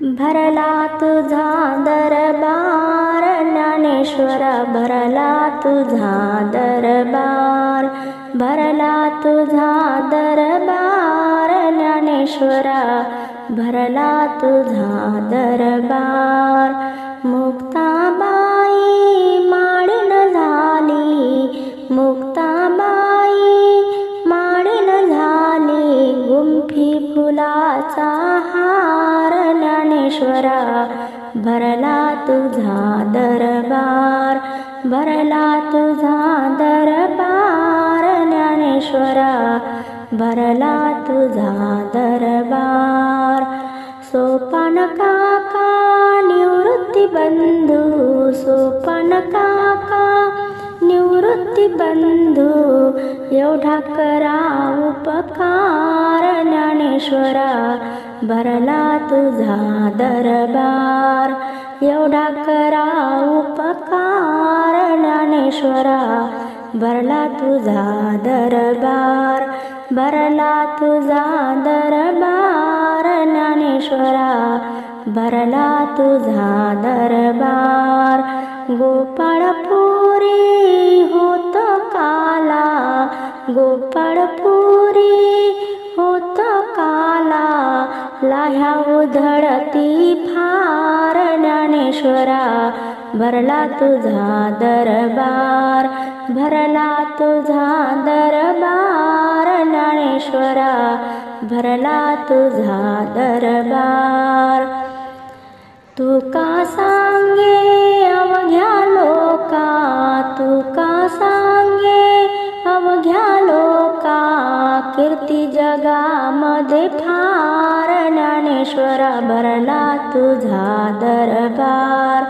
भरला तुझा दरबार ज्ञानेश्वरा, भरला तुझा दरबार, भरला तुझा दरबार ज्ञानेश्वरा, भरला तुझा दरबार। मुक्ताबाई माळीन झाली, मुक्ताबाई माळीन झाली, गुंफी फुलाचा हार ज्ञानेश्वरा, भरला तुझा दरबार, भरला तुझा दरबार ज्ञानेश्वरा, भरला तुझा दरबार। सोपान काका निवृत्ती बंधू, सोपान काका निवृत्ती बंधू, एवढा करा उपकार ज्ञानेश्वरा, भरला तुझा दरबार, एवढा करा उपकार ज्ञानेश्वरा, भरला तुझा दरबार, भरला तुझा दरबार ज्ञानेश्वरा, भरला तुझा दरबार। गोपाळपुरी होत काला, गोपाळपुरी होत काला, लाह्या उधळती फार ज्ञानेश्वरा, भरला तुझा दरबार, भरला तुझा दरबार ज्ञानेश्वरा, भरला तुझा दरबार। तू का सांगे अवघ्या लोका, तू का सांगे अवघ्या लोका, कीर्ती जगामध्ये फार ज्ञानेश्वरा, भरला तुझा दरबार,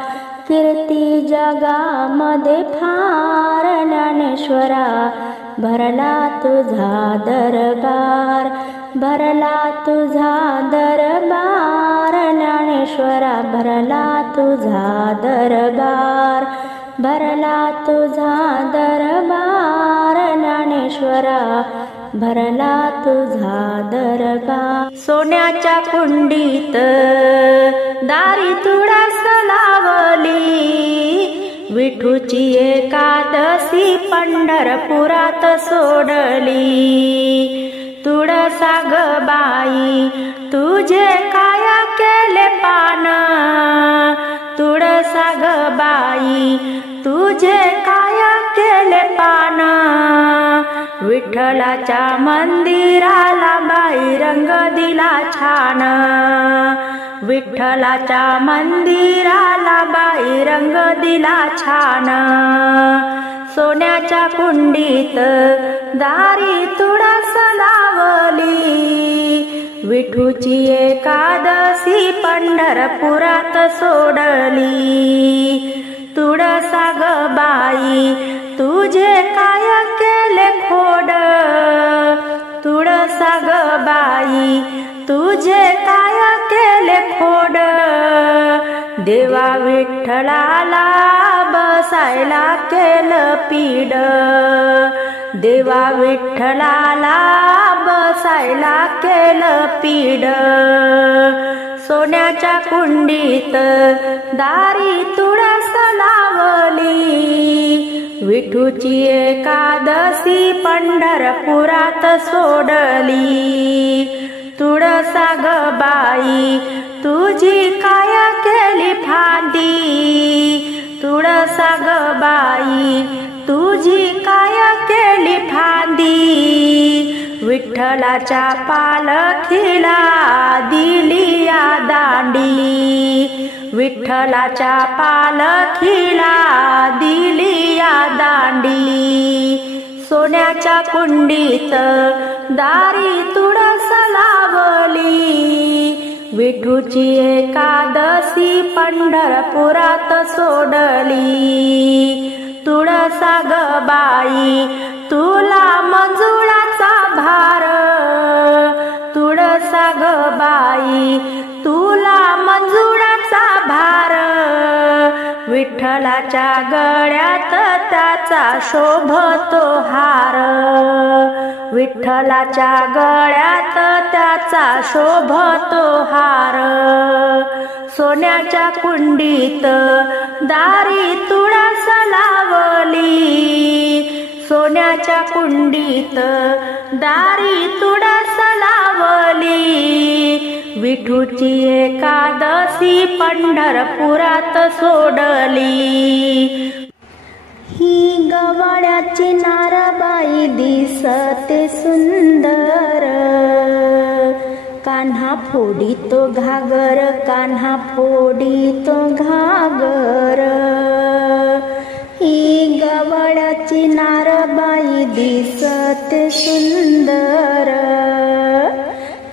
कीर्ती जगामध्ये फार ज्ञानेश्वरा, भरला तुझा दरबार, भरला तुझा दरबार ज्ञानेश्वरा, भरला तुझा दरबार, भरला तुझा दरबार ज्ञानेश्वरा, भरला तुझा दरबार। सोन्याच्या कुंडीत दारी तुळस लावली, विठूची एकादशी पंढरपुरात सोडली। तुळसा ग बाई तुझे काय केले पान, तुळसा ग बाई तुझे काय केले पान, विठ्ठलाच्या मंदिराला बाई रंग दिला छान, विठ्ठलाच्या मंदिराला बाई रंग दिला छान। सोन्याच्या कुंडीत दारी तुळस लावली, विठूची एकादशी पंढरपुरात सोडली। तुळसा ग बाई तुझे काय केले खोड, तुळसा ग बाई तुझे काय केले खोड, देवा विठ्ठलाला बसायला केलं पीड, देवा विठ्ठलाला बसायला केलं पीड। सोन्याच्या कुंडीत दारी तुळस लावली, विठूची एकादशी पंढरपुरात सोडली। तुळसा ग बाई तुझी काय केली फांदी, तुळसा ग बाई तुझी काय केली फांदी, विठ्ठलाच्या पालखीला दिली या दांडी, विठ्ठलाच्या पालखीला दिली या दांडी। सोन्याच्या कुंडीत दारी तुळस लावली, विठूची एकादशी पंढरपुरात सोडली। तुळसा ग बाई तुला मंजुळाचा भार, तुळसा ग बाई तुला मंजुळाचा भार, विठ्ठलाच्या गळ्यात त्याचा शोभतो हार, विठ्ठलाच्या गळ्यात त्याचा शोभतो हार। सोन्याच्या कुंडीत दारी तुळस लावली, सोन्याच्या कुंडीत दारी तुळस लावली, विठूची एकादशी पंढरपुरात सोडली। ही गवाळ्याची नारबाई दिसते सुंदर, कान्हा फोडितो घागर, कान्हा फोडितो घागर। ही गवाळ्याची नारबाई दिसते सुंदर,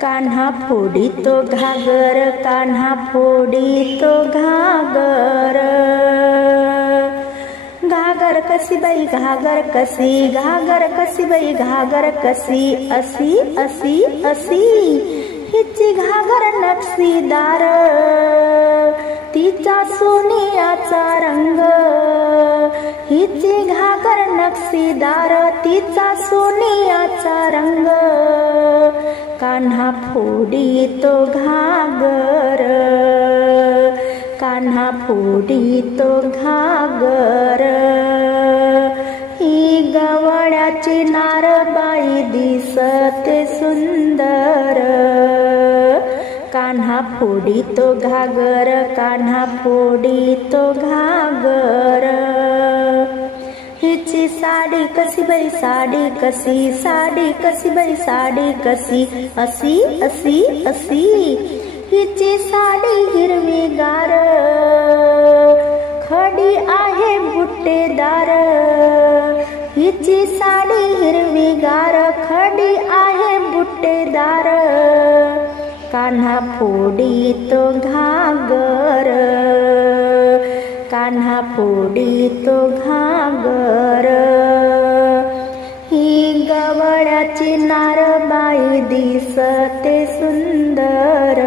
कान्हा फोडितो घागर, कान्हा फोडितो घागर। घागर कशी बाई घागर कशी, घागर कशी बाई घागर कशी, अशी अशी अशी हिची घागर नक्षीदार, तिचा सोनियाचा रंग, हिची घागर नक्षीदार, तिचा सोनियाचा रंग। कान्हा फोडितो घागर, कान्हा फोडितो घागर। ही गवाळ्याची नारबाई दिसते सुंदर, कान्हा फोडितो घागर, कान्हा फोडितो घागर। हिची साडी कशी बाई साडी कशी, साडी कशी बाई साडी कशी, अशी अशी अशी हिची साडी हिरवीगार, खडी आहे बुट्टेदार, हिची साडी हिरवीगार, खडी आहे बुट्टेदार। कान्हा फोडितो घागर, कान्हा फोडितो घागर। ही गवळ्याची नारबाई दिसते सुंदर,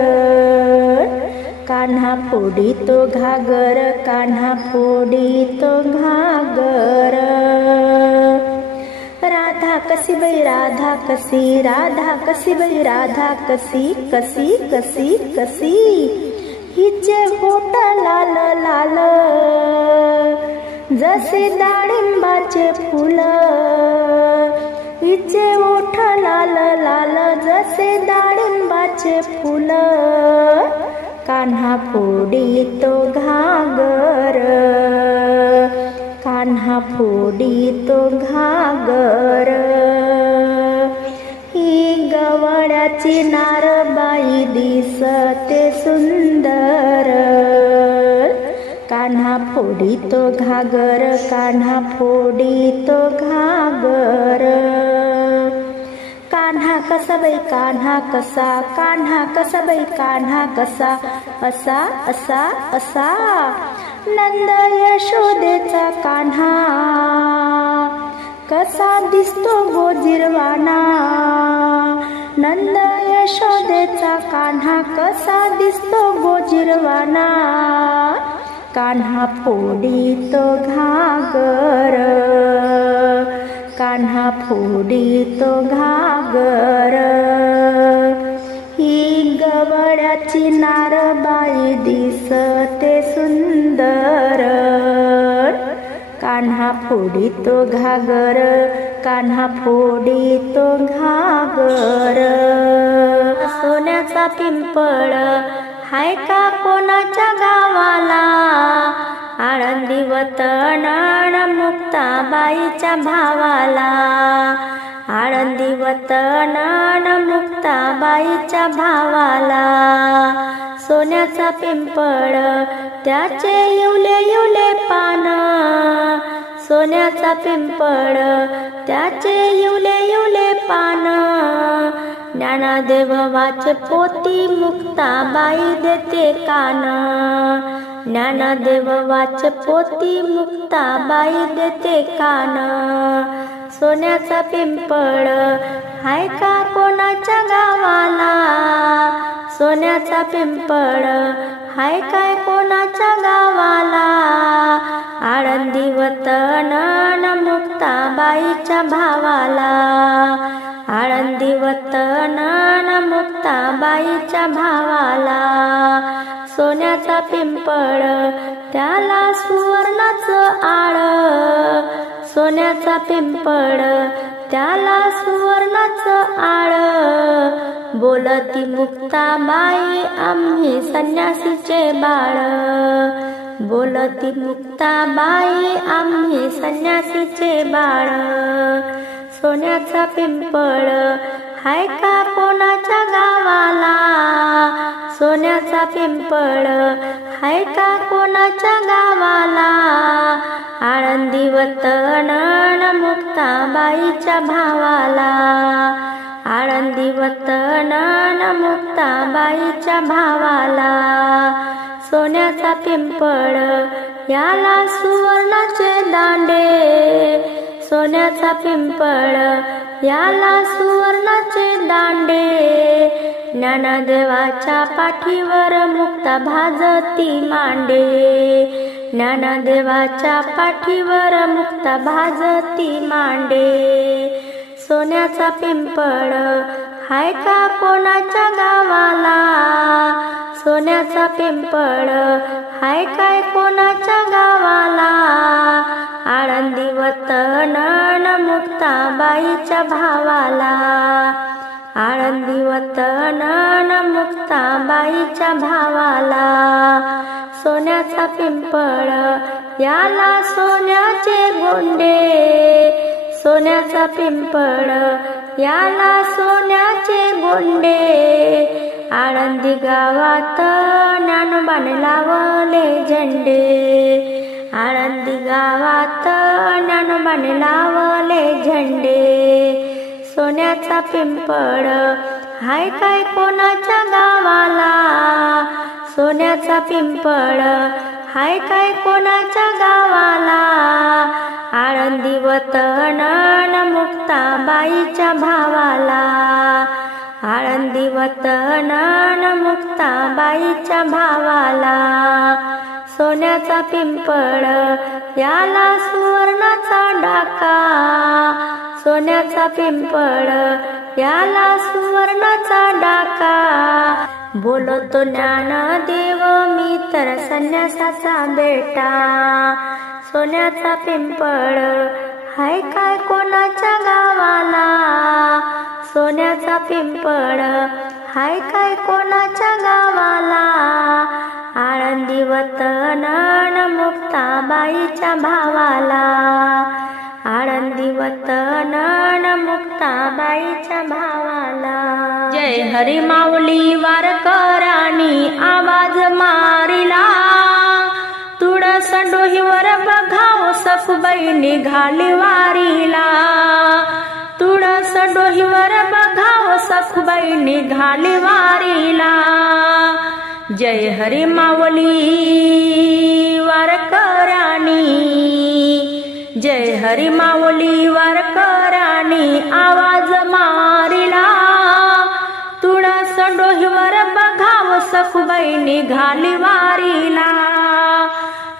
कान्हा फोडितो घागर, कान्हा फोडितो घागर। राधा कशी बाई राधा कशी, राधा कशी बाई राधा कशी, कशी कशी कशी हिचे होठ लाल लाल, जसे डाळिंबाचे फुल, हिचे ओठ लाल लाल, जसे डाळिंबाचे फुल। कान्हा फोडितो घागर, कान्हा फोडितो घागर। ही गवळ्याची नारबाई दिसते सुंदर, कान्हा फोडितो घागर, कान्हा फोडितो घागर। कान्हा कसा बाई कान्हा कसा, कान्हा कसा बाई कान्हा कसा, असा असा असा नंद यशोदेचा कान्हा, कसा दिसतो गोजिरवाना, नंद यशोदेचा कान्हा कसा दिसतो गोजिरवाना। कान्हा फोडितो घागर, कान्हा फोडितो घागर। ही गवळ्याची नारबाई दिसते सुंदर, कान्हा फोडितो घागर, कान्हा फोडितो घागर। सोन्याचा पिंपळ हाय का कोणाच्या गावाला, आळंदी वतन मुक्ताबाईच्या भावाला, आळंदी वतन मुक्ताबाईच्या भावाला। सोन्याचा पिंपळ त्याचे येवले येवले पान, सोन्याचा पिंपळ त्याचे येवले येवले पान। ज्ञानदेव वाचे पोती मुक्ताबाई देते कान, ज्ञानदेव वाचे पोती मुक्ताबाई देते कान। सोन्याचा पिंपळ हाय का कोणाच्या गावाला, सोन्याचा पिंपळ हाय काय कोणाच्या गावाला, आळंदी वतन मुक्ताबाईच्या भावाला, आळंदी वतन मुक्ताबाईच्या भावाला। सोन्याचा पिंपळ त्याला सुवर्णाचं आळ, सोन्याचा पिंपळ त्याला सुवर्णाचं आळ. बोलती मुक्ताबाई आम्ही संन्यासीचे बाळ, बोलती मुक्ताबाई आम्ही संन्यासीचे बाळ. सोन्याचा पिंपळ हाय का कोणाच्या गावाला, सोन्याचा पिंपळ हाय का कोणाच्या गावाला. आळंदी वतन मुक्ताबाईच्या भावाला, आळंदी वतन मुक्ताबाईच्या भावाला. सोन्याचा पिंपळ याला सुवर्णाचे दांडे, सोन्याचा पिंपळ याला सुवर्णाचे दांडे. ज्ञानदेवाच्या पाठीवर मुक्ता भाजती मांडे, ज्ञानदेवाच्या पाठीवर मुक्ता भाजती मांडे. सोन्याचा पिंपळ हाय का कोणाच्या गावाला, सोन्याचा पिंपळ हाय काय कोणाच्या गावाला. आळंदी वतन मुक्ताबाईच्या भावाला, आळंदी वतन मुक्ताबाईच्या भावाला. सोन्याचा पिंपळ याला सोन्याचे गोंडे, सोन्याचा पिंपळ याला सोन्याचे गोंडे. आळंदी गावात ज्ञानोबाने लावले झेंडे, आळंदी गावात ज्ञानोबाने लावले झेंडे. सोन्याचा पिंपळ हाय काय कोणाच्या गावाला, सोन्याचा पिंपळ हाय काय कोणाच्या गावाला. आळंदी वतन मुक्ताबाईच्या भावाला, आळंदी वतन मुक्ताबाईच्या भावाला. सोन्याचा पिंपळ याला सुवर्णाचा डाका, सोन्याचा पिंपळ याला सुवर्णाचा डाका. बोलतो ज्ञानदेव मी तर संन्यासाचा बेटा, सोन्याचा पिंपळ हाय काय कोणाच्या गावाला, सोन्याचा पिंपळ हाय काय कोणाच्या गावाला. आळंदी वतन मुक्ताबाईच्या भावाला, आळंदी वतन मुक्ताबाईच्या भावाला. जय हरी माऊली वारकऱ्यांनी आवाज मारिला, तुळस डोहीवर बघाव सखुबाई निघाली वारीला, तुळस डोहीवर बघाव सखुबाई निघाली वारीला. जय हरी माऊली वारकऱ्यांनी, जय हरी माऊली वारकऱ्यांनी आवाज मारिला, तुळस डोहीवर बघाव सखुबाई निघाली वारीला,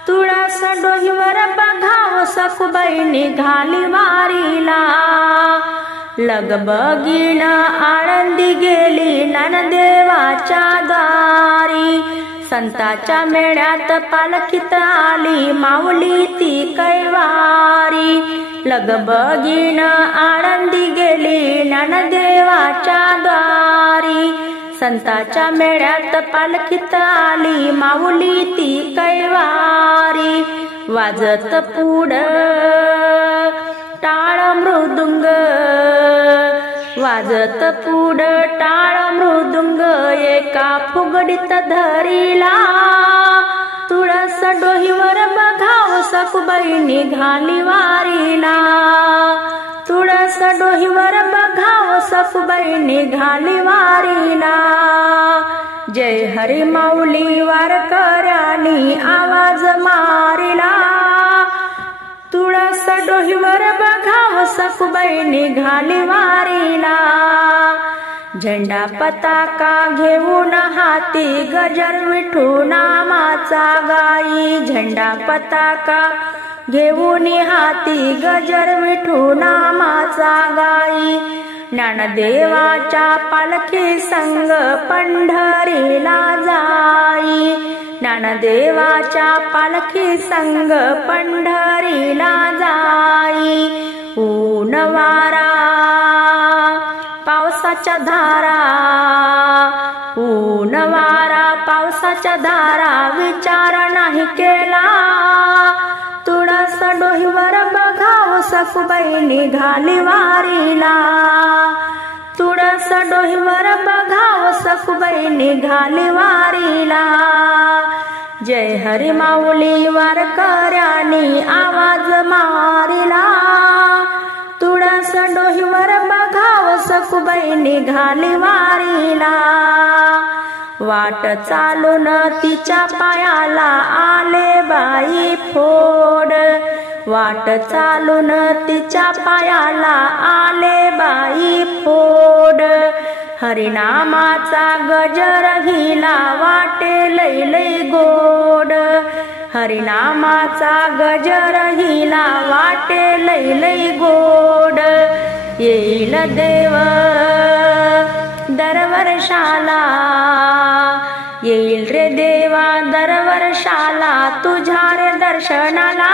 तुळस डोहीवर बघाव सखुबाई निघाली वारीला. लगबगीन आळंदी गेली ज्ञानदेवाच्या दारी, संताच्या मेळ्यात पालखीत आली माऊली ती कैवारी. लगबगीन आळंदी गेली ज्ञानदेवाच्या दारी, संताच्या मेळ्यात पालखीत आली माऊली ती कैवारी. वाजत पुढ टाळ मृदुंग, वाजत पुढ टाळ मृदुंग एका फुगडीत धरिला, तुळस डोहीवर बघाव सखुबाई निघाली वारीला, तुळस डोहीवर बघाव सखुबाई निघाली वारीला. जय हरी माऊली वारकऱ्यांनी आवाज मारिला, तुळस डोहीवर बघाव सखुबाई निघाली वारीला. झेंडा पताका घेऊन हाती गजर विठू नामाचा गाई, झेंडा पताका घेऊन हाती गजर विठू नामाचा गाई. ज्ञानदेवाच्या पालखी संग पंढरीला जाई, ज्ञानदेवाच्या पालखी संग पंढरीला जाई. ऊन वारा पावसाच्या धारा, ऊन वारा पावसाच्या धारा विचार नाही केला. तुळस डोहीवर बघाव सखुबाई निघाली वारीला. तुळस डोहीवर बघाव सखुबाई निघाली वारीला. जय हरी माऊली वारकऱ्यांनी आवाज मारिला. तुळस डोहीवर बघाव सखुबाई निघाली वारीला. वाट चालून तिच्या पायाला आले बाई फोड. वाट चालून तिच्या पायाला आले बाई फोड. हरिनामाचा गजर हिला वाटे लय लय गोड. हरिनामाचा गजर हिला वाटे लय लय गोड. येईल देव दरवर्षाला, येईल रे देवा दरवर्षाला तुझ्या रे दर्शनाला.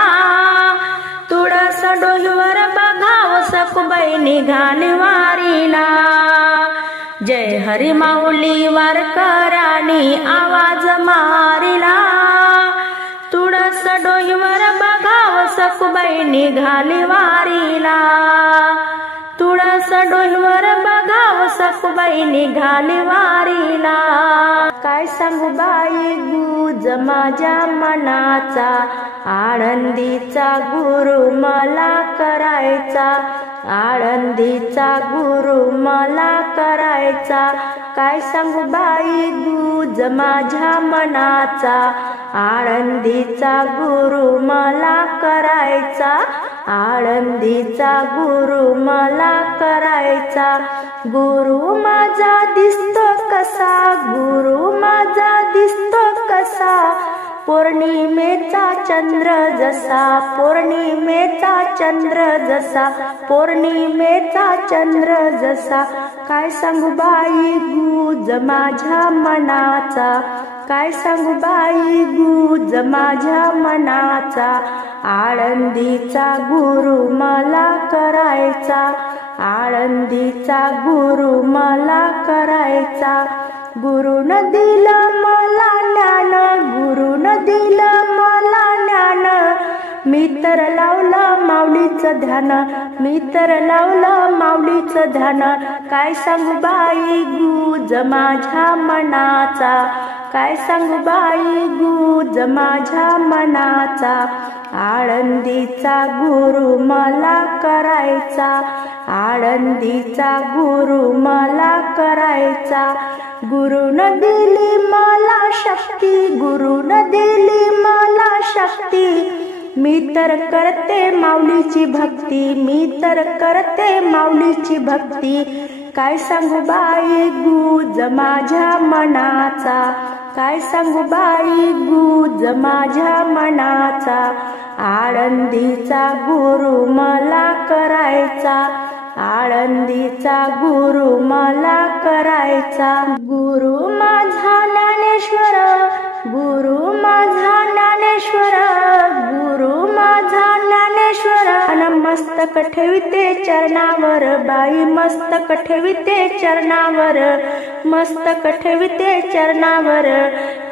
तुळस डोहीवर बघाव सखुबाई निघाली वारीला. जय हरी माऊली वारकऱ्यांनी आवाज मारिला. तुळस डोहीवर बघाव सखुबाई निघाली वारीला. तुळस डोहीवर बघाव सखुबाई निघाली वारीला. काय सांगू बाई गुज माझ्या मनाचा, आळंदीचा गुरु मला करायचा. आळंदीचा गुरु मला करायचा. काय सांगू बाई गुज माझ्या मनाचा, आळंदीचा गुरु मला करायचा. आळंदीचा गुरु मला करायचा. गुरु माझा दिसतो कसा, गुरु माझा दिसतो कसा. पौर्णिमेचा चंद्र जसा, पौर्णिमेचा चंद्र जसा. पौर्णिमेचा चंद्र जसा. काय सांगू बाई गुज माझ्या मनाचा. काय सांगू बाई गुज माझ्या मनाचा. आळंदीचा गुरु मला करायचा. आळंदीचा गुरु मला करायचा. गुरुन दिलं मला ज्ञान, गुरुन दिलं मला ज्ञान. मी तर लावलं माऊलीचं ध्यान, मी तर लावलं माऊलीचं ध्यान. काय सांगू बाई गुज माझ्या मनाचा. काय सांगू बाई गुज माझ्या मनाचा. आळंदीचा गुरु मला करायचा. आळंदीचा गुरु मला करायचा. गुरुन दिली मला शक्ती, गुरुन दिली मला शक्ती. मी तर करते माऊलीची भक्ती, मी तर करते माऊलीची भक्ती. काय सांगू बाई गुज माझ्या मनाचा. काय सांगू बाई गुज माझ्या मनाचा. आळंदीचा गुरु मला करायचा. आळंदीचा गुरु मला करायचा. गुरु माझा ज्ञानेश्वर, गुरु माझा ज्ञानेश्वर. गुरु माझा ज्ञानेश्वर. मस्तक ठेविते चरणावर बाई, मस्तक ठेविते चरणावर. मस्तक ठेविते चरणावर.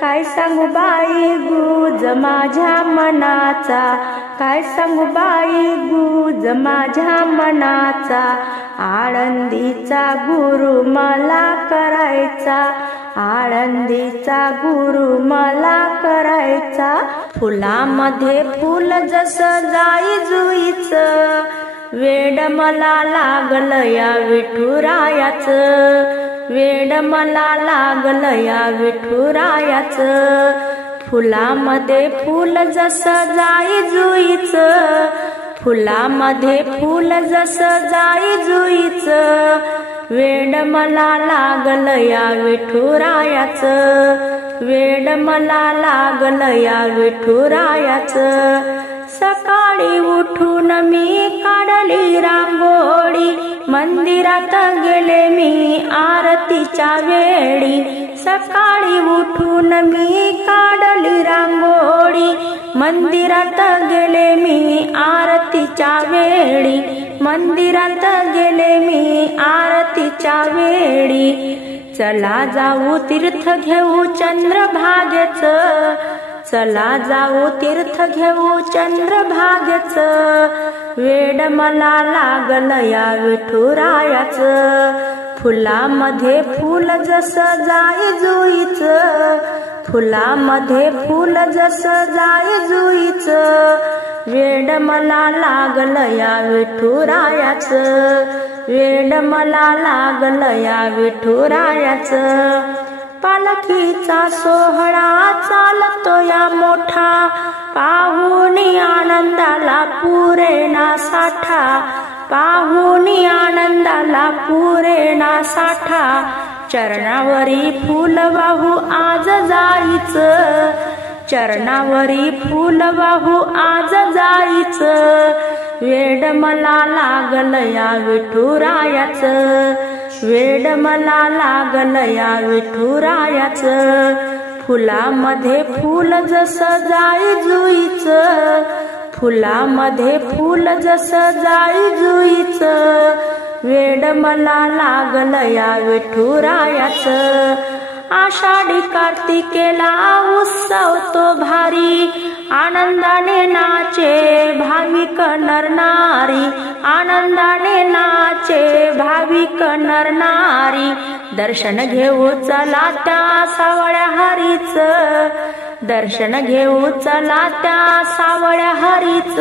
काय सांगू बाई गुज माझ्या मनाचा. काय सांगू बाई गुज माझ्या मनाचा. आळंदीचा गुरु मला करायचा. आळंदीचा गुरु मला करायचा. फुलामध्ये फुल जसं जाई जुईच, वेड मला लागलं या विठुरायाच. वेड मला लागलं या विठुरायाच. फुलामध्ये फुल जसं जाई जुईच, फुलामध्ये फुल जसं जाई जुईच. वेड मला लागलं या विठुरायाच. वेड मला लागलं या विठुरायाच. सकाळी उठून मी काढली रांगोळी, मंदिरात गेले मी आरतीच्या वेळी. सकाळी उठून मी काढली मंदिरात गेले मी आरतीच्या वेळी, मंदिरात गेले मी आरतीच्या वेळी, चला जाऊ तीर्थ घेऊ चंद्रभागेच, चला जाऊ तीर्थ घेऊ चंद्रभागेच, वेड मला लागल या विठुरायाच, फुलामध्ये फुल जसं जाई जुईच, फुलामध्ये फुल जसं जाई जुईच, वेड मला लागल या विठुरायाच, वेड मला लागल या विठुरायाच, पालखीचा सोहळा चालतो या मोठा, पाहुणी आनंदाला पुरेना साठा, पाहुणी आनंदाला पुरेना साठा, चरणावरी फूल वाहू आज जाईच, चरणावरी फूल वाहू आज जाईच, वेड मला लागल या विठुरायाच, वेड मला लागल या विठुरायाच, फुलामध्ये फूल जसं जाई जुईच, फुलामध्ये फूल जसं जाई जुईच, वेड मला लागल या विठुरायाच, आषाढी कार्तिकेला उत्सव तो भारी, आनंदाने नाचे भाविक नरनारी, आनंदाने नाचे भाविक नरनारी, दर्शन घेऊ चला त्या सावळ्या हरीच, दर्शन घेऊ चला त्या सावळ्या हरीच,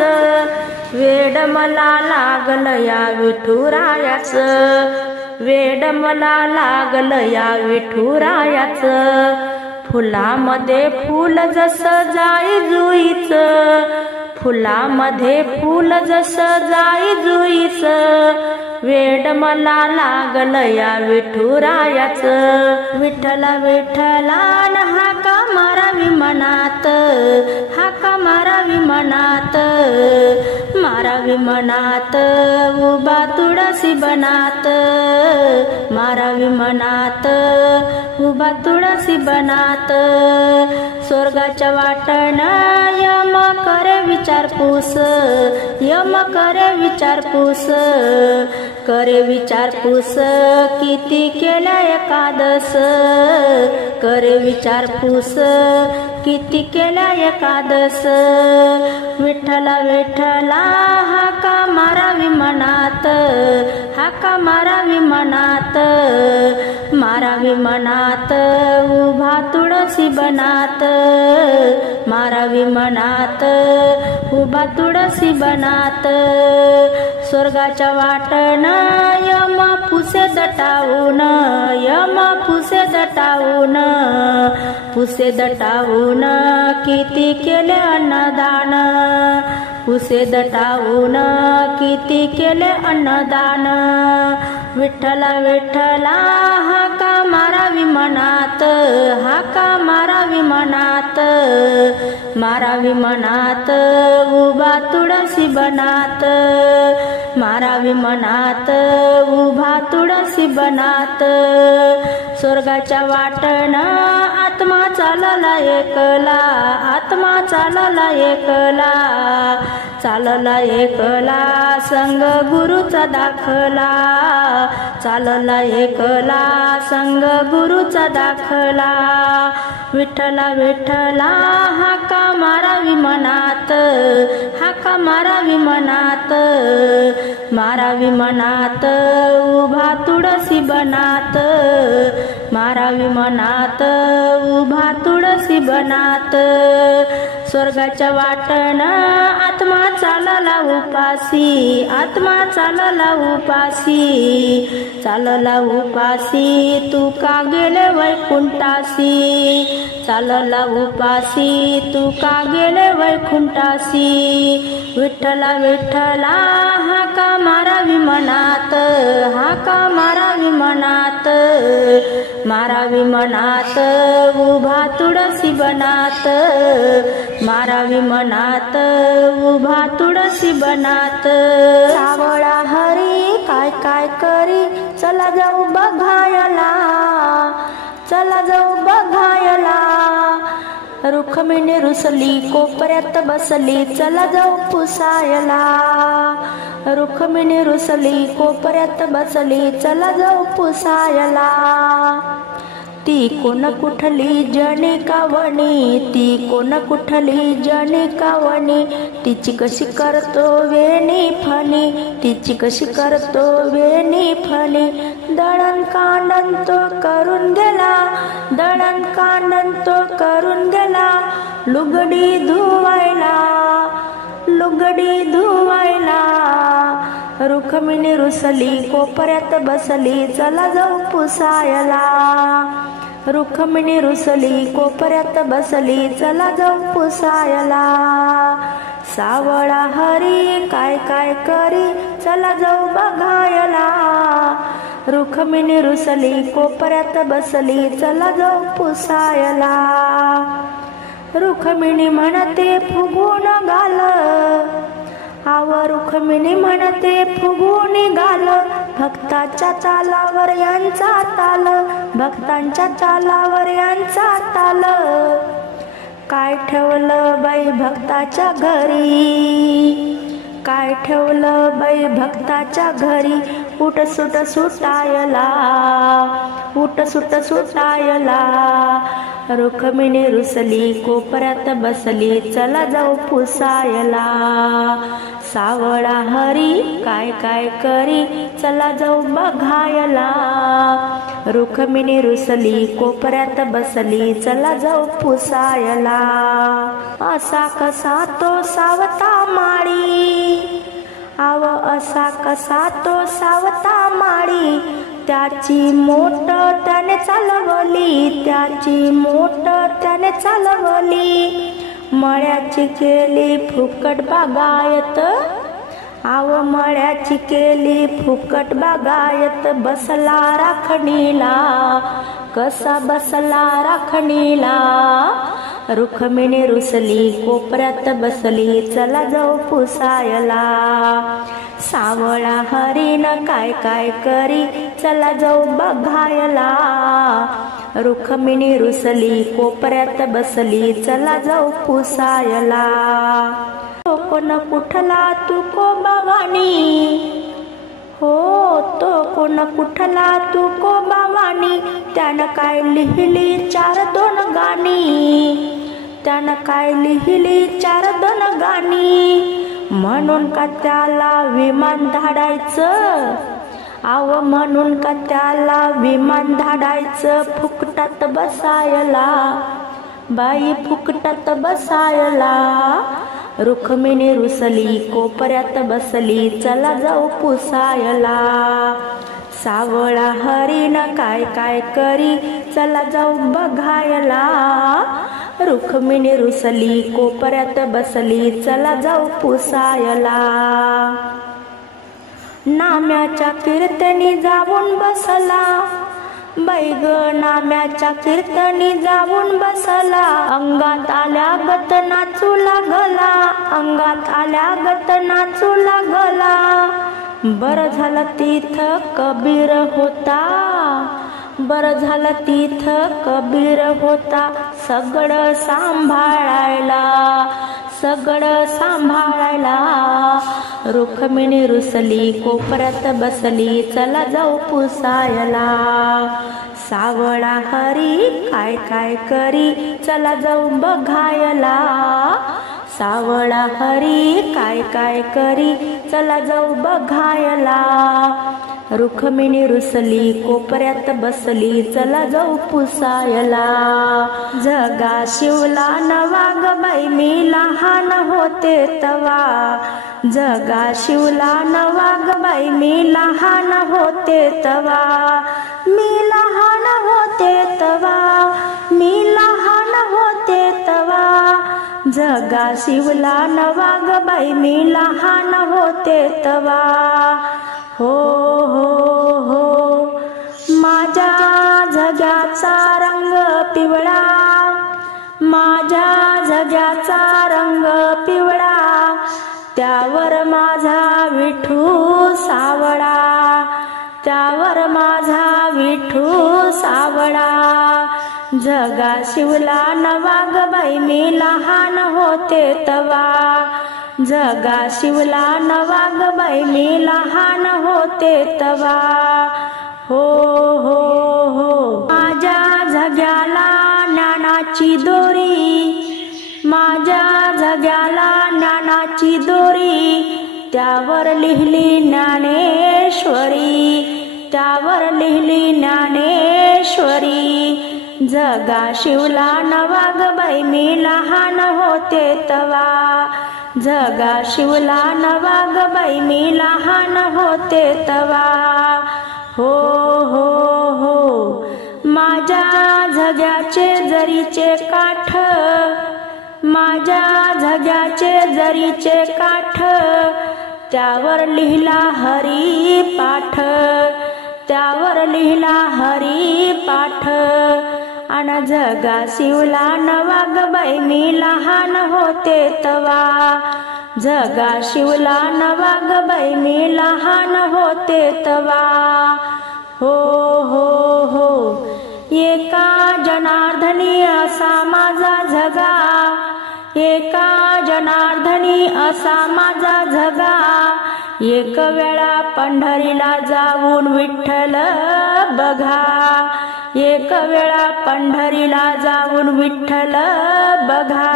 वेड मला लागल या विठुरायाच, वेड मला लागल या विठुरायाच, फुलामध्ये फूल जसं जाई जुईच, फुलामध्ये फूल जसं जाई जुईच, वेड मला लागल या विठुरायाच, विठ्ठला विठ्ठला हाका मारावी मनात, हाका मारावी मनात, मारावी मनात, उभा तुळशी बनात, मारावी मनात, उभा तुळशी बनात, स्वर्गाच्या वाटण यम करे विचारपूस, यम करे विचारपूस, करे विचारपूस, किती केल्या एकादस, करे विचारपूस, किती केल्या एकादस, विठ्ठला विठ्ठला हाका मारावी मनात, हाका मारावी मनात, मारावी मनात, उभा तुळशी बनात, मारावी मनात, उभा तुळशी बनात, स्वर्गाच्या वाटण यम पुसे दटावून, यम पुसे दटावून, पुसे दटावून, किती केले अन्नदान, पुसे दटावून, किती केले अन्नदान, विठ्ठला विठ्ठला हाका मारावी मनात, हाका मारावी मनात, मारावी मनात, उभा तुळशी बनात, मारावी मनात, उभा तुळशी बनात, स्वर्गाच्या वाटण आत्मा चालला एकला, आत्मा चालला एकला, चालला एकला, संग गुरुचा दाखला, चालला एकला, संग गुरुचा दाखला, विठ्ठला विठ्ठला हाका मारावी मनात, हाका मारावी मनात, मारावी मनात, उभा तुळशी बनात, मारावी मनात, उभा तुळशी बनात, स्वर्गाच्या वाटण आत्मा चालला उपासी, आत्मा चालला उपासी, चालला उपासी, तू का गेले वैकुंठासी, चालला उपासी, तू का गेले वैकुंठासी, विठ्ठला विठ्ठला हाका मारावी मनात, हाका मारावी मनात, मारावी मनात, उभा तुळशी बनात, मारावी मनात, उभा तुळशी बनात, सावळा हरी काय काय करी, चला जाऊ बघायला, चला जाऊ बघायला, रुक्मिणी रुसली कोपऱ्यात बसली, चला जाऊ पुसायला. रुक्मिणी रुसली कोपऱ्यात बसली, चला जाऊ पुसायला. ती कोण कुठली जणिकावणी, ती कोण कुठली जणिकावणी, तिची कशी करतो वेणी फणी, तिची कशी करतो वेणी फणी. दळण कांडण तो करून गेला, दळण कांडण तो करून गेला, लुगडी धुवायला, लुगडी धुवायला. रुक्मिणी रुसली कोपऱ्यात बसली, चला जाऊ पुसायला. रुक्मिणी रुसली कोपऱ्यात बसली, चला जाऊ पुसायला. सावळा हरी काय काय करी, चला जाऊ बघायला. रुक्मिणी रुसली कोपऱ्यात बसली, चला जाऊ पुसायला. रुक्मिणी म्हणते फुगून घाल, आव रुक्मिणी म्हणते फुगून घाल, भक्ताच्या चालावर यांचा ताल, भक्तांच्या चालावर यांचा ताल. काय ठेवलं बाई भक्ताच्या घरी, काय ठेवलं बाई भक्ताच्या घरी, उठ सुट सुटायला, उठ सुट सुटायला. रुक्मिणी रुसली कोपऱ्यात बसली, चला जाऊ पुसायला. सावळा हरी काय काय करी, चला जाऊ बघायला. रुक्मिणी रुसली कोपऱ्यात बसली, चला जाऊ पुसायला. असा कसा तो सावता माळी, आव असा कसा तो सावता माळी, त्याची मोठ त्याने चालवली, त्याची मोठ त्याने चालवली. मळ्याची केली फुकट बागायत, आव मळ्याची केली फुकट बागायत. बसला राखणीला, कसा बसला राखणीला. रुक्मिणी रुसली कोपऱ्यात बसली, चला जाऊ पुसायला. सावळा हरीण काय काय करी, चला जाऊ बघायला. रुक्मिणी रुसली कोपऱ्यात बसली, चला जाऊ पुसायला. तो कोण कुठला तू कोबावाणी, हो तो कोण कुठला तू कोबावाणी, त्यानं काय लिहिली 4-2 गाणी, त्यानं काय लिहिली 4-2 गाणी. म्हणून का त्याला विमान धाडायचं, आव म्हणून का त्याला विमान धाडायचं, फुकटात बसायला बाई फुकटात बसायला. रुक्मिणी रुसली कोपऱ्यात बसली, चला जाऊ पुसायला. सावळा हरीण काय काय करी, चला जाऊ बघायला. रुक्मिणी रुसली कोपऱ्यात बसली, चला जाऊ पुसायला. नाम्याच्या कीर्तनी जाऊन बसला, बैग नाम्याच्या कीर्तनी जाऊन बसला. अंगात आल्यागत नाचू लागला, अंगात आल्यागत नाचू लागला. बरं झालं तिथं कबीर होता, बरं झालं तिथं कबीर होता. सगळं सांभाळायला, सगळं सांभाळायला. रुक्मिणी रुसली कोपऱ्यात बसली, चला जाऊ पुसायला. सावळा हरी काय काय करी, चला जाऊ बघायला. सावळा हरी काय काय करी, चला जाऊ बघायला. रुक्मिणी रुसली कोपऱ्यात बसली, चला जाऊ पुसायला. जगा शिवला नवा ग बाई मी लहान होते तवा, जगा शिवला नवा ग बाई मी लहान होते तवा. मी लहान होते तवा, मी लहान होते तवा. जगा शिवला नवा ग बाई मी लहान होते तवा. हो हो हो माझ्या झग्याचा रंग पिवळा, माझ्या झग्याचा रंग पिवळा. त्यावर माझा विठू सावळा, त्यावर माझा विठू सावळा. जगा शिवला नवा ग बाई मी लहान होते तवा जगा शिवला नवा ग बाई मी लहान होते तवा हो हो हो माझ्या झग्याला ज्ञानाची दोरी माझ्या झग्याला ज्ञानाची दोरी त्यावर लिहिली ज्ञानेश्वरी त्यावर लिहिली ज्ञानेश्वरी जगा शिवला नवा ग बाई मी लहान होते तवा जगा शिवला नवा ग बाई मी लहान होते तवा हो हो हो माझ्या झग्याचे जरीचे काठ माझ्या झग्याचे जरीचे काठ त्यावर लिहिला हरी पाठ त्यावर लिहिला हरी पाठ अन जगा शिवला नवा ग बाई मी लहान होते तवा जगा शिवला नवा ग बाई मी लहान होते तवा हो हो हो एका जनार्दनी असा माझा झगा एका जनार्दनी असा माझा झगा एक वेळा पंढरीला जाऊन विठ्ठल बघा एक वेळा पंढरीला जाऊन विठ्ठल बघा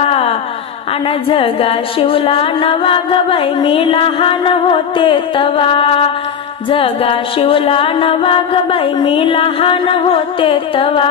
अन जगा शिवला नवा ग बाई मी लहान होते तवा जगा शिवला नवा ग बाई मी लहान होते तवा